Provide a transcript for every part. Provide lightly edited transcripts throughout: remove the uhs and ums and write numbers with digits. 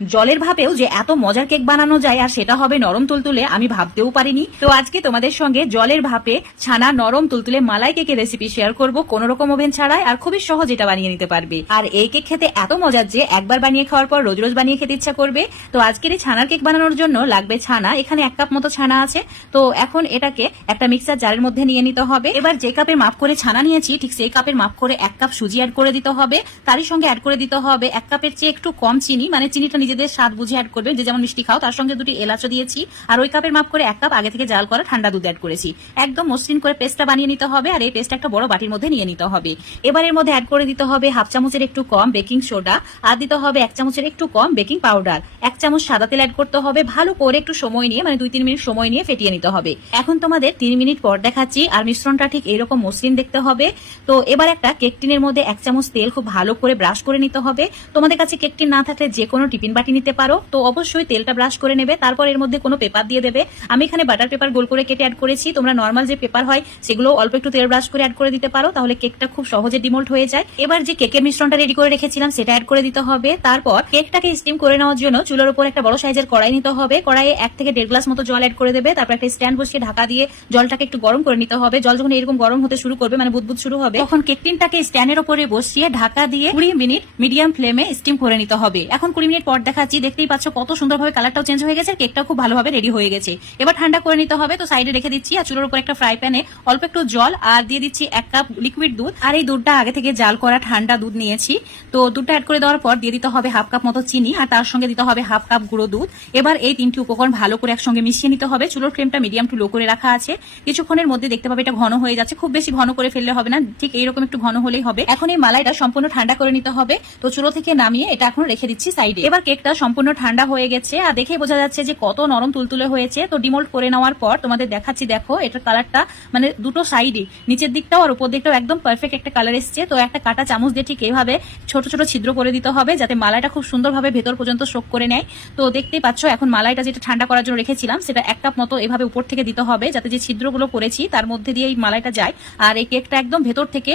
জলের ভাপেও যে এত মজার কেক বানানো যায় আর সেটা হবে নরম তুলতুলে আমি ভাবতেও পারিনি। তো আজকে তোমাদের সঙ্গে জলের ভাপে ছানা নরম তুলতুলে মালাই কেকের রেসিপি শেয়ার করব, কোন রকম ওভেন ছাড়াই আর খুবই সহজ এটা বানিয়ে নিতে পারবে। আর এই কেক খেতে এত মজার যে একবার বানিয়ে খাওয়ার পর রোজ রোজ বানিয়ে খেতে ইচ্ছা করবে। তো আজকের এই ছানার কেক বানানোর জন্য লাগবে ছানা। এখানে 1 কাপ মতো ছানা আছে। তো এখন এটাকে একটা মিক্সার জারের মধ্যে নিয়ে নিতে হবে। এবার যে কাপের মাপ করে ছানা নিয়েছি ঠিক সেই কাপের মাপ করে 1 কাপ সুজি অ্যাড করে দিতে হবে। তারই সঙ্গে অ্যাড করে দিতে হবে 1 কাপের চেয়ে একটু কম চিনি, মানে চিনিটা নিজেদের স্বাদ বুঝে অ্যাড করবে, যে যেমন মিষ্টি খাও। তার সঙ্গে 2টি এলাচও দিয়েছি। আর ওই কাপের মাপ করে 1 কাপ আগে থেকে জাল করা ঠান্ডা দুধ অ্যাড করেছি। একদম মসৃণ করে পেস্টটা বানিয়ে নিতে হবে। আর এই পেস্ট একটা বড় বাটির মধ্যে নিয়ে নিতে হবে। এবার এর মধ্যে অ্যাড করে দিতে হবে 1/2 চামচের একটু কম বেকিং সোডা, আর দিতে হবে 1 চামচের একটু কম বেকিং পাউডার। 1 চামচ সাদা তেল অ্যাড করতে হবে। ভালো করে একটু সময় নিয়ে, মানে 2-3 মিনিট সময় নিয়ে ফেটিয়ে নিতে হবে। এখন তোমাদের 3 মিনিট পর দেখাচ্ছি। আর মিশ্রণটা ঠিক এইরকম মসৃণ দেখতে হবে। তো এবার একটা কেক টিনের মধ্যে 1 চামচ তেল খুব ভালো করে ব্রাশ করে নিতে হবে। তোমাদের কাছে কেক টিন না থাকলে যে কোনো টিফিন বাটি নিতে পারো। তো অবশ্যই তেলটা ব্রাশ করে নেবে। তারপর এর মধ্যে কোনো পেপার দিয়ে দেবে। আমি এখানে বাটার পেপার গোল করে কেটে অ্যাড করেছি। তোমরা নর্মাল যে পেপার হয় সেগুলো অল্প একটু তেল ব্রাশ করে অ্যাড করে দিতে পারো, তাহলে কেকটা খুব সহজে ডিমোল্ড হয়ে যায়। এবার যে কেকের মিশ্রণটা রেডি করে রেখেছিলাম সেটা অ্যাড করে দিতে হবে। তারপর কেকটাকে স্টিম করে নেওয়ার জন্য চুলার উপর একটা বড় সাইজের কড়াই নিতে হবে। কড়াইয়ে 1 থেকে 1.5 গ্লাস মতো জল অ্যাড করে দেবে। তারপর একটা স্ট্যান্ড বসিয়ে ঢাকা দিয়ে জলটাকে একটু গরম করে নিতে হবে। জল যখন এরকম গরম হতে শুরু করবে, মানে বুদবুদ শুরু হবে, তখন কেক টিনটাকে স্ট্যান্ডের উপরে বসিয়ে ঢাকা দিয়ে 20 মিনিট মিডিয়াম ফ্লেমে স্টিম করে নিতে হবে। এখন 20 মিনিট পর দেখাচ্ছি। দেখতেই পাচ্ছ কত সুন্দরভাবে কালারটাও চেঞ্জ হয়ে গেছে, কেকটাও খুব ভালোভাবে রেডি হয়ে গেছে। এবার ঠান্ডা করে নিতে হবে। তো সাইডে রেখে দিচ্ছি। আর চুলার উপর একটা ফ্রাই প্যানে অল্প একটু জল আর দিয়ে দিচ্ছি 1 কাপ লিকুইড দুধ। আর এই দুধটা আগে থেকে জাল করা ঠান্ডা দুধ নিয়েছি। তো দুধটা অ্যাড করে দেওয়ার পর দিয়ে দিতে হবে 1/2 কাপ মতো চিনি, আর তার সঙ্গে দিতে হবে 1/2 কাপ গুঁড়ো দুধ। এবার এই 3টি উপকরণ ভালো করে একসঙ্গে মিশিয়ে নিতে হবে। চুলোর ফ্লেমটা মিডিয়াম টু লো করে রাখা আছে। কিছুক্ষণের মধ্যে দেখতে পাবে এটা ঘন হয়ে যাচ্ছে। খুব বেশি ঘন করে ফেললে হবে না, ঠিক এইরকম একটু ঘন হলেই হবে। এখন এই মালাইটা সম্পূর্ণ ঠান্ডা করে নিতে হবে। তো চুলো থেকে নামিয়ে এটা এখন রেখে দিচ্ছি সাইডে। এবার কেকটা সম্পূর্ণ ঠান্ডা হয়ে গেছে আর দেখেই বোঝা যাচ্ছে যে কত নরম তুলতুলে হয়েছে। তো ডিমোল্ড করে নেওয়ার পর তোমাদের দেখাচ্ছি। দেখো এটার কালারটা, মানে দুটো সাইডে, নিচের দিকটাও আর উপর দিকটাও একদম পারফেক্ট একটা কালার এসছে। তো একটা কাটা চামচ দিয়ে ঠিক এইভাবে ছোট ছোট ছিদ্র করে দিতে হবে, যাতে মালাইটা খুব সুন্দরভাবে ভেতর পর্যন্ত সোক করে নেয়। তো দেখতেই পাচ্ছ এখন মালাইটা যেটা ঠান্ডা করার জন্য রেখেছিলাম সেটা 1 কাপ মতো এভাবে উপর থেকে দিতে হবে, যাতে যে ছিদ্রগুলো করেছি তার মধ্যে দিয়ে এই মালাইটা যায় আর এই কেকটা একদম ভেতর থেকে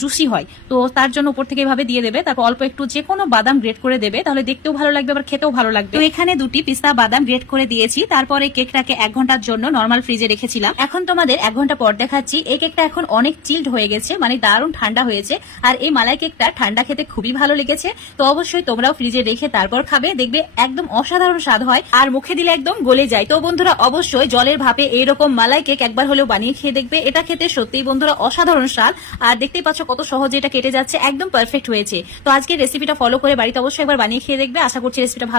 জুসি হয়। তো তার জন্য উপর থেকে এভাবে দিয়ে দেবে। তারপর অল্প একটু যে কোনো বাদাম গ্রেট করে দেবে, তাহলে দেখতেও ভালো লাগবে আবার খেতেও ভালো লাগবে। তো এখানে 2টি পিস্তা বাদাম গ্রেট করে দিয়েছি। তারপরে কেকটাকে 1 ঘন্টার জন্য নর্মাল ফ্রিজে রেখেছিলাম। এখন তোমাদের 1 ঘন্টা পর দেখাচ্ছি। এই কেকটা এখন অনেক চিল্ড হয়ে গেছে, মানে দারুণ ঠান্ডা হয়েছে। আর এই মালাই কেকটা ঠান্ডা খেতে খুবই ভালো লেগেছে। তো অবশ্যই তোমরাও ফ্রিজে রেখে তারপর খাবে, দেখবে একদম অসাধারণ স্বাদ হয় আর মুখে দিলে একদম গলে যায়। তো বন্ধুরা অবশ্যই জলের ভাপে এইরকম মালাই কেক একবার হলেও বানিয়ে খেয়ে দেখবে। এটা খেতে সত্যিই বন্ধুরা অসাধারণ স্বাদ। আর দেখতেই পাচ্ছ কত সহজে এটা কেটে যাচ্ছে, একদম পারফেক্ট হয়েছে। তো আজকের রেসিপিটা ফলো করে বাড়িতে অবশ্যই একবার বানিয়ে খেয়ে দেখবে। আশা করছি রেসিপিটা ভালো